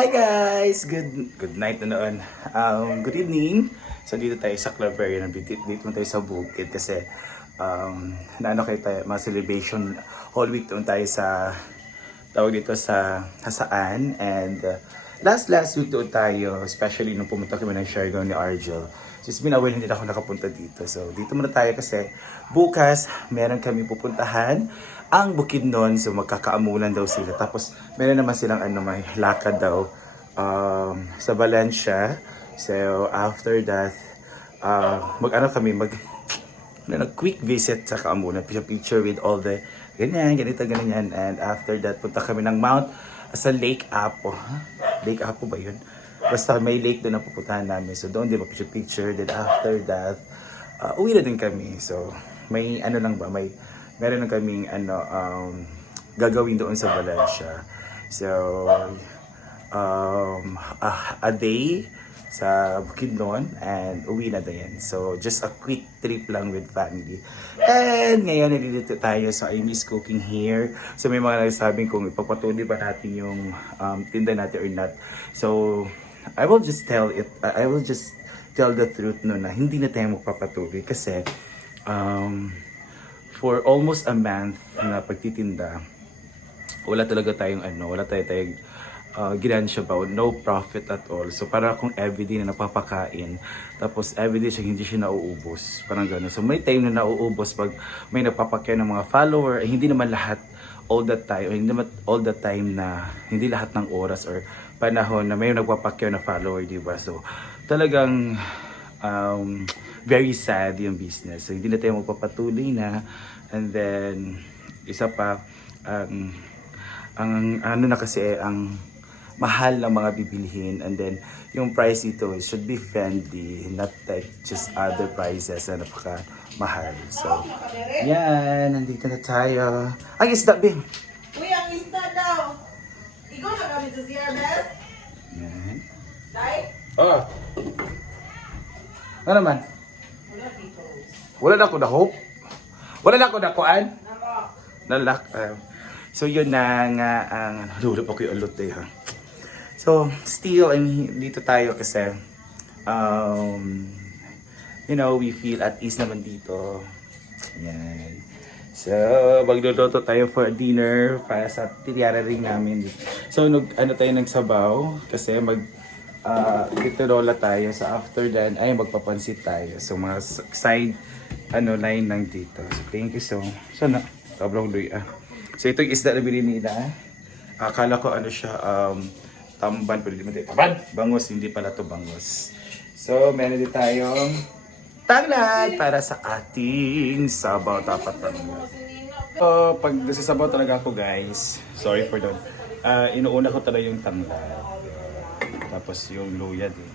Hi guys! Good good night na noon. Um, good evening. So dito tayo sa Claveria, dito, dito tayo sa bukid kasi um, naano kayo tayo, mga celebration whole week doon tayo sa tawag dito sa Hasaan and uh, last last week doon tayo especially nung pumunta kami ng Siargao ni Argel. It's been a while hindi na ako nakapunta dito. So dito muna tayo kasi bukas meron kami pupuntahan ang bukid nun. So magkakaamulan daw sila. Tapos meron naman silang ano may lakad daw um, sa Valencia. So after that uh, mag ano kami mag nag quick visit sa Kaamunan, picture with all the ganyan, ganito, ganyan. And after that, punta kami ng Mount sa Lake Apo. Lake Apo ba yun? Basta may lake doon na pupuntahan namin. So doon din picture picture. Then after that, uh, uwi na din kami. So may ano lang ba, may meron lang kaming ano, um, gagawin doon sa Valencia. So, um, a, a day sa Bukidnon and uwi na din. So, just a quick trip lang with family. And ngayon, nalilito tayo sa Amy's Cooking here. So, may mga nagsasabing kung ipagpatuloy ba natin yung um, tinda natin or not. So, I will just tell it, I will just tell the truth no na hindi na tayo magpapatuloy kasi um, for almost a month na pagtitinda, wala talaga tayong ano, wala tayo tayong uh, ginansya ba, no profit at all. So para kung everyday na napapakain, tapos everyday siya hindi siya nauubos. Parang gano'n. So may time na nauubos pag may nagpapakain ng mga follower, eh, hindi naman lahat all the time, hindi naman all the time na hindi lahat ng oras or panahon na may nagpapakyaw na follower, di ba? So talagang um, very sad yung business. So, hindi na tayo magpapatuloy na. And then, isa pa, ang ang ano na kasi, ang mahal ng mga bibilihin. And then, yung price ito should be friendly, not like just other prices na napaka mahal. So, yan, nandito na tayo. Ay, isda, Bing! Uy, ang isda daw. Ikaw na kami sa CRBS? Oh! Ano naman? Wala na ako na hope. Wala na ako na kuan. Nalak. um, so yun na nga ang lulap ako yung alot eh ha. So still I'm dito tayo kasi um you know we feel at ease naman dito. Yan. So, magluluto tayo for dinner para sa tiyara ring namin. So, nag, ano tayo nagsabaw kasi mag uh, titolola tayo. So, after that, ay magpapansit tayo. So, mga side ano line lang dito. So, thank you so So, na, sobrang luy ah. So, ito yung isda na binili nila. Akala ko ano siya, um, tamban, pero di mo tayo tamban. Bangus, hindi pala to bangus. So, meron din tayong tanglad para sa ating sabaw tapat tanglad. So, pag nasisabaw talaga ako guys, sorry for that. Ah, inuuna ko talaga yung tanglad. Tapos yung luya din.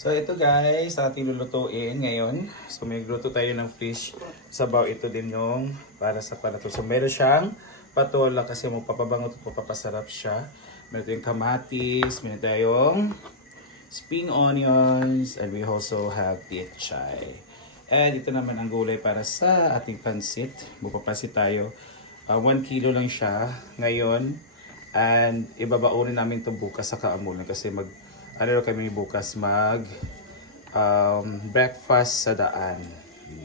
So ito guys, ating lulutuin ngayon. So may luto tayo ng fish sabaw. Ito din yung para sa palato. So meron siyang patola kasi mapapabango at papapasarap siya. Meron tayong kamatis, meron tayong spring onions, and we also have chai. And ito naman ang gulay para sa ating pansit. Magpapansit tayo. 1 kilo lang siya ngayon. And ibabaunin namin ito bukas sa kaamulan kasi mag ano kami bukas mag um, breakfast sa daan.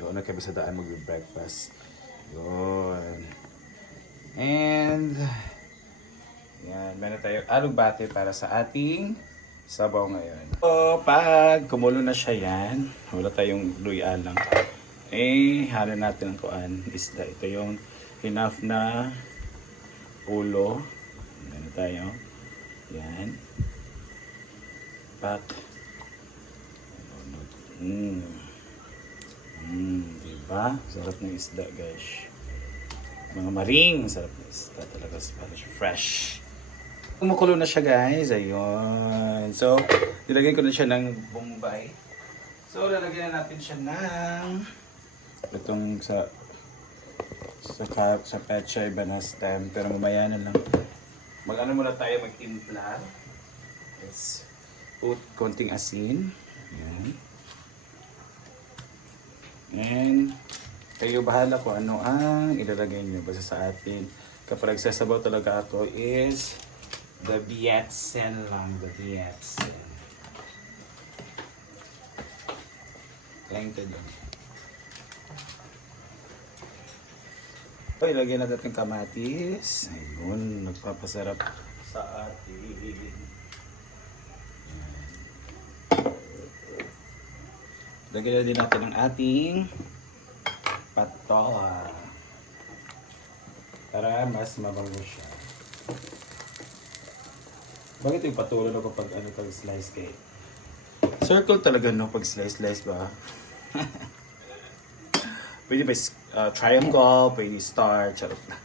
Doon na kami sa daan mag-breakfast. Yun. And yan, meron tayo alugbate para sa ating sabaw ngayon. So, pag kumulo na siya yan, wala tayong luya lang. Eh, halo natin ang kuan, isda. Ito yung enough na ulo. Yan tayo. Yan. Pak. Mmm. Mmm, diba? Sarap ng isda, guys. Mga maring, sarap ng isda talaga. Para siya fresh. Kumukulo na siya guys. Ayun. So, nilagyan ko na siya ng bombay. So, lalagyan na natin siya ng itong sa sa ka, sa petchay banastem. Pero mamaya na lang. Mag-ano muna tayo magtimpla. Let's put konting asin. Ayan. And kayo bahala kung ano ang ilalagay nyo basta sa atin. Kapag nagsasabaw talaga ako is The Bietsen lang, the Bietsen. Lengthen doon. Okay, lagyan na natin kamatis. Ayun, nagpapasarap sa ating. Lagyan na din natin ang ating patoa. Para mas mabango siya. Bakit yung patulo na kapag ano pag slice cake? Circle talaga no pag slice slice ba? pwede ba uh, triangle, pwede star, charot na.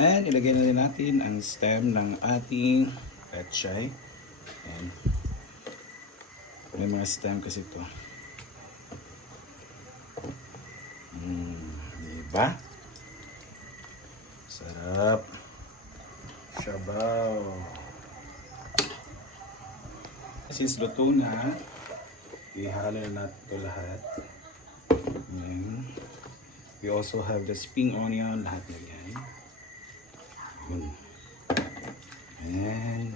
And ilagay na din natin ang stem ng ating pechay. And yung mga stem kasi ito. Mm, diba? Sarap. Shabaw. Since luto na, ihalo na ito lahat. We also have the spring onion, lahat na yan. Yun. And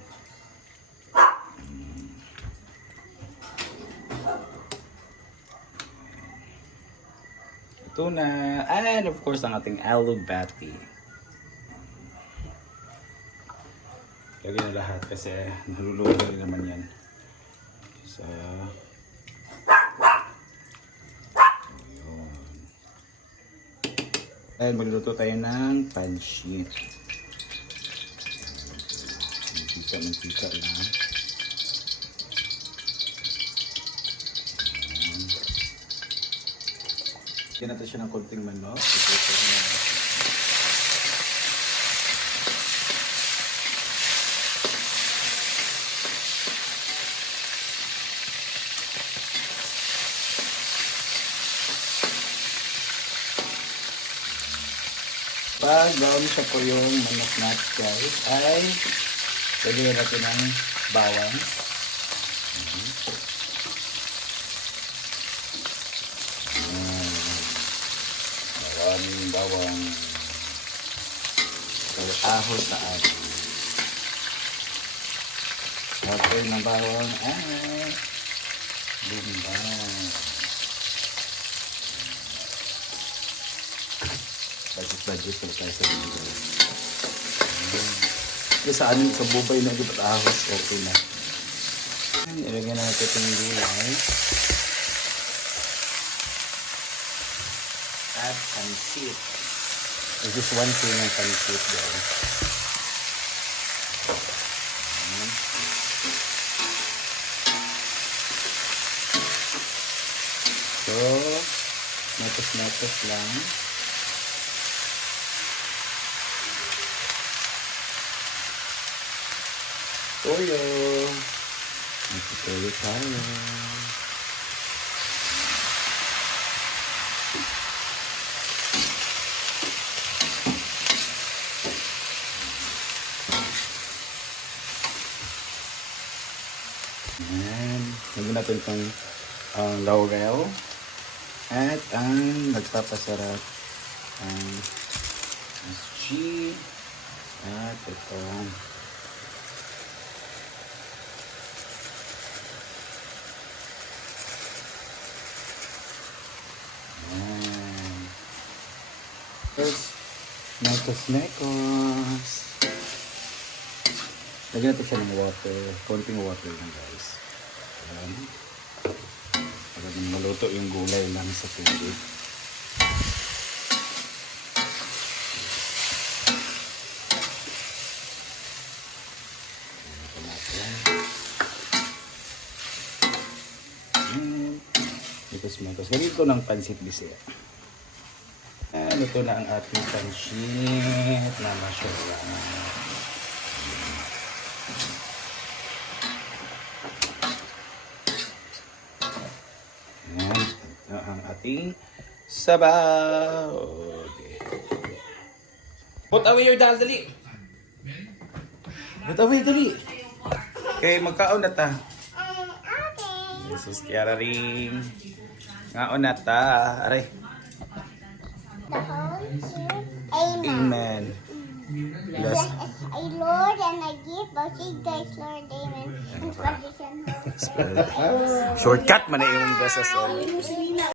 mm. na. And of course, ang ating alubati. Lagyan na lahat kasi naluluto rin naman yan. So, And magluto tayo ng pansit. Mantika, mantika na. Ayan. Lagyan natin siya ng konting manok. Ito na natin. Pag siya po yung manok natin guys, ay lagyan natin ng bawang. Maraming bawang. So, ahos sa atin. Okay ng bawang ay lumbang. Budget-budget pala tayo sa dito. Kasi sa amin, sa bubay na di ba't ahos, okay na. Ilagyan na natin itong gulay. At pansit. This is one thing ng pansit. Ayan. So, natos-natos lang. Toyo. Magtutuloy tayo. Ayan. Lagyan natin itong ang laugaw. At ang nagpapasarap ang SG. At ito First, nekos. Lagyan natin siya ng water. Konting water lang guys. Ayan. Para nang maluto yung gulay lang sa tubig. Mikos-mikos. Ganito ng pansit bisaya. Ah, luto na ang ating pansit na masyala. Ayan. Na ang ating sabaw. Put away your dal, dali. Put away, dali. Okay, magkaon na ta. This is Kiara Ring. Ngaon na ta. Aray. The Holy Spirit. Amen. Bless. I Lord and I give you guys Lord Amen. And Spirit. Shortcut man na yung sorry. Selena.